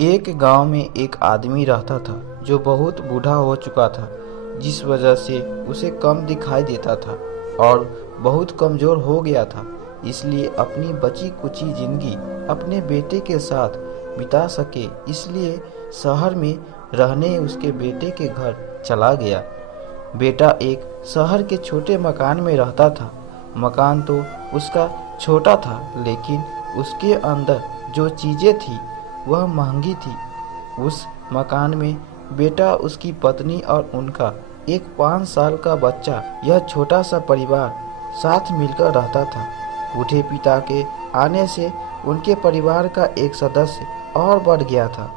एक गांव में एक आदमी रहता था जो बहुत बूढ़ा हो चुका था, जिस वजह से उसे कम दिखाई देता था और बहुत कमज़ोर हो गया था। इसलिए अपनी बची कुची जिंदगी अपने बेटे के साथ बिता सके, इसलिए शहर में रहने उसके बेटे के घर चला गया। बेटा एक शहर के छोटे मकान में रहता था। मकान तो उसका छोटा था, लेकिन उसके अंदर जो चीज़ें थी वह महंगी थी। उस मकान में बेटा, उसकी पत्नी और उनका एक 5 साल का बच्चा, यह छोटा सा परिवार साथ मिलकर रहता था। बूढ़े पिता के आने से उनके परिवार का एक सदस्य और बढ़ गया था।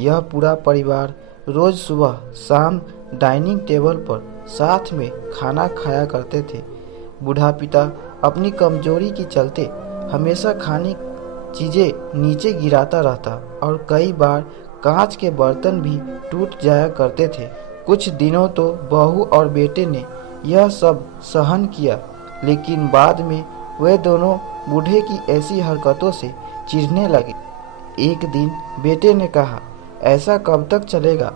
यह पूरा परिवार रोज सुबह शाम डाइनिंग टेबल पर साथ में खाना खाया करते थे। बूढ़ा पिता अपनी कमजोरी के चलते हमेशा खाने चीज़ें नीचे गिराता रहता और कई बार कांच के बर्तन भी टूट जाया करते थे। कुछ दिनों तो बहू और बेटे ने यह सब सहन किया, लेकिन बाद में वे दोनों बूढ़े की ऐसी हरकतों से चिढ़ने लगे। एक दिन बेटे ने कहा, ऐसा कब तक चलेगा,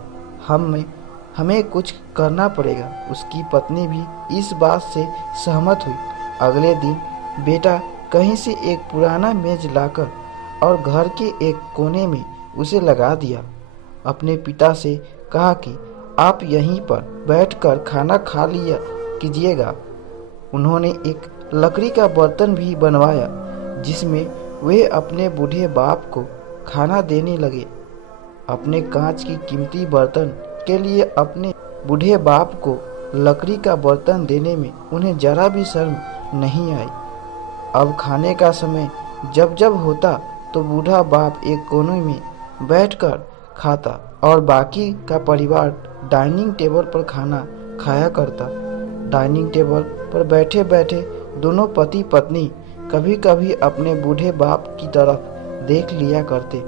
हमें कुछ करना पड़ेगा। उसकी पत्नी भी इस बात से सहमत हुई। अगले दिन बेटा कहीं से एक पुराना मेज लाकर और घर के एक कोने में उसे लगा दिया। अपने पिता से कहा कि आप यहीं पर बैठकर खाना खा लिया कीजिएगा। उन्होंने एक लकड़ी का बर्तन भी बनवाया जिसमें वे अपने बूढ़े बाप को खाना देने लगे। अपने कांच की कीमती बर्तन के लिए अपने बूढ़े बाप को लकड़ी का बर्तन देने में उन्हें जरा भी शर्म नहीं आई। अब खाने का समय जब जब होता तो बूढ़ा बाप एक कोने में बैठकर खाता और बाकी का परिवार डाइनिंग टेबल पर खाना खाया करता। डाइनिंग टेबल पर बैठे बैठे दोनों पति पत्नी कभी कभी अपने बूढ़े बाप की तरफ देख लिया करते।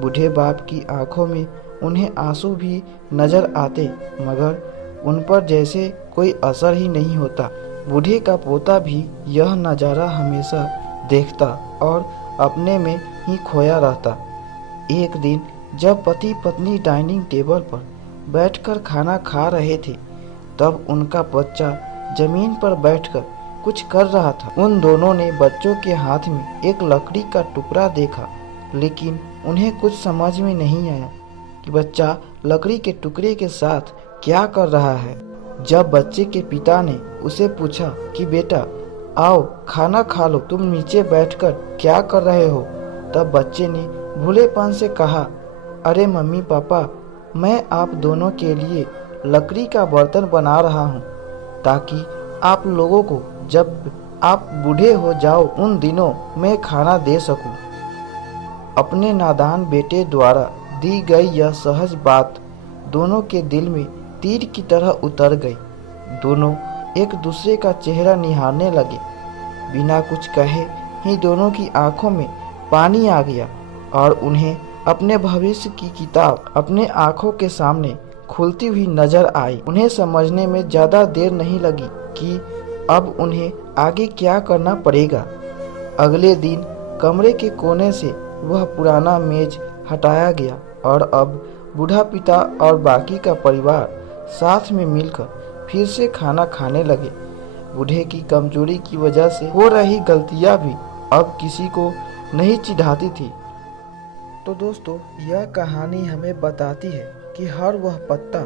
बूढ़े बाप की आंखों में उन्हें आंसू भी नजर आते, मगर उन पर जैसे कोई असर ही नहीं होता। बूढ़े का पोता भी यह नज़ारा हमेशा देखता और अपने में ही खोया रहता। एक दिन जब पति पत्नी डाइनिंग टेबल पर बैठकर खाना खा रहे थे, तब उनका बच्चा जमीन पर बैठकर कुछ कर रहा था। उन दोनों ने बच्चों के हाथ में एक लकड़ी का टुकड़ा देखा, लेकिन उन्हें कुछ समझ में नहीं आया कि बच्चा लकड़ी के टुकड़े के साथ क्या कर रहा है। जब बच्चे के पिता ने उसे पूछा कि बेटा आओ खाना खा लो, तुम नीचे बैठकर क्या कर रहे हो, तब बच्चे ने भूलेपन से कहा, अरे मम्मी पापा, मैं आप दोनों के लिए लकड़ी का बर्तन बना रहा हूँ ताकि आप लोगों को जब आप बूढ़े हो जाओ उन दिनों मैं खाना दे सकूं। अपने नादान बेटे द्वारा दी गई यह सहज बात दोनों के दिल में तीर की तरह उतर गई। दोनों एक दूसरे का चेहरा निहारने लगे। बिना कुछ कहे ही दोनों की आंखों में पानी आ गया और उन्हें अपने भविष्य की किताब अपने आंखों के सामने खुलती हुई नजर आई। उन्हें समझने में ज़्यादा देर नहीं लगी कि अब उन्हें आगे क्या करना पड़ेगा। अगले दिन कमरे के कोने से वह पुराना मेज हटाया गया और अब बूढ़ा पिता और बाकी का परिवार साथ में मिलकर फिर से खाना खाने लगे। बूढ़े की कमजोरी की वजह से हो रही गलतियां भी अब किसी को नहीं चिढ़ाती थी। तो दोस्तों, यह कहानी हमें बताती है कि हर वह पत्ता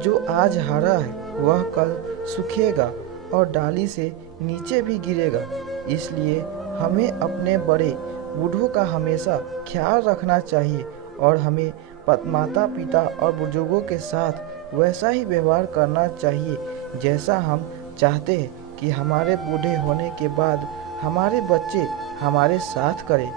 जो आज हरा है वह कल सूखेगा और डाली से नीचे भी गिरेगा। इसलिए हमें अपने बड़े बूढ़ों का हमेशा ख्याल रखना चाहिए और हमें माता पिता और बुजुर्गों के साथ वैसा ही व्यवहार करना चाहिए जैसा हम चाहते हैं कि हमारे बूढ़े होने के बाद हमारे बच्चे हमारे साथ करें।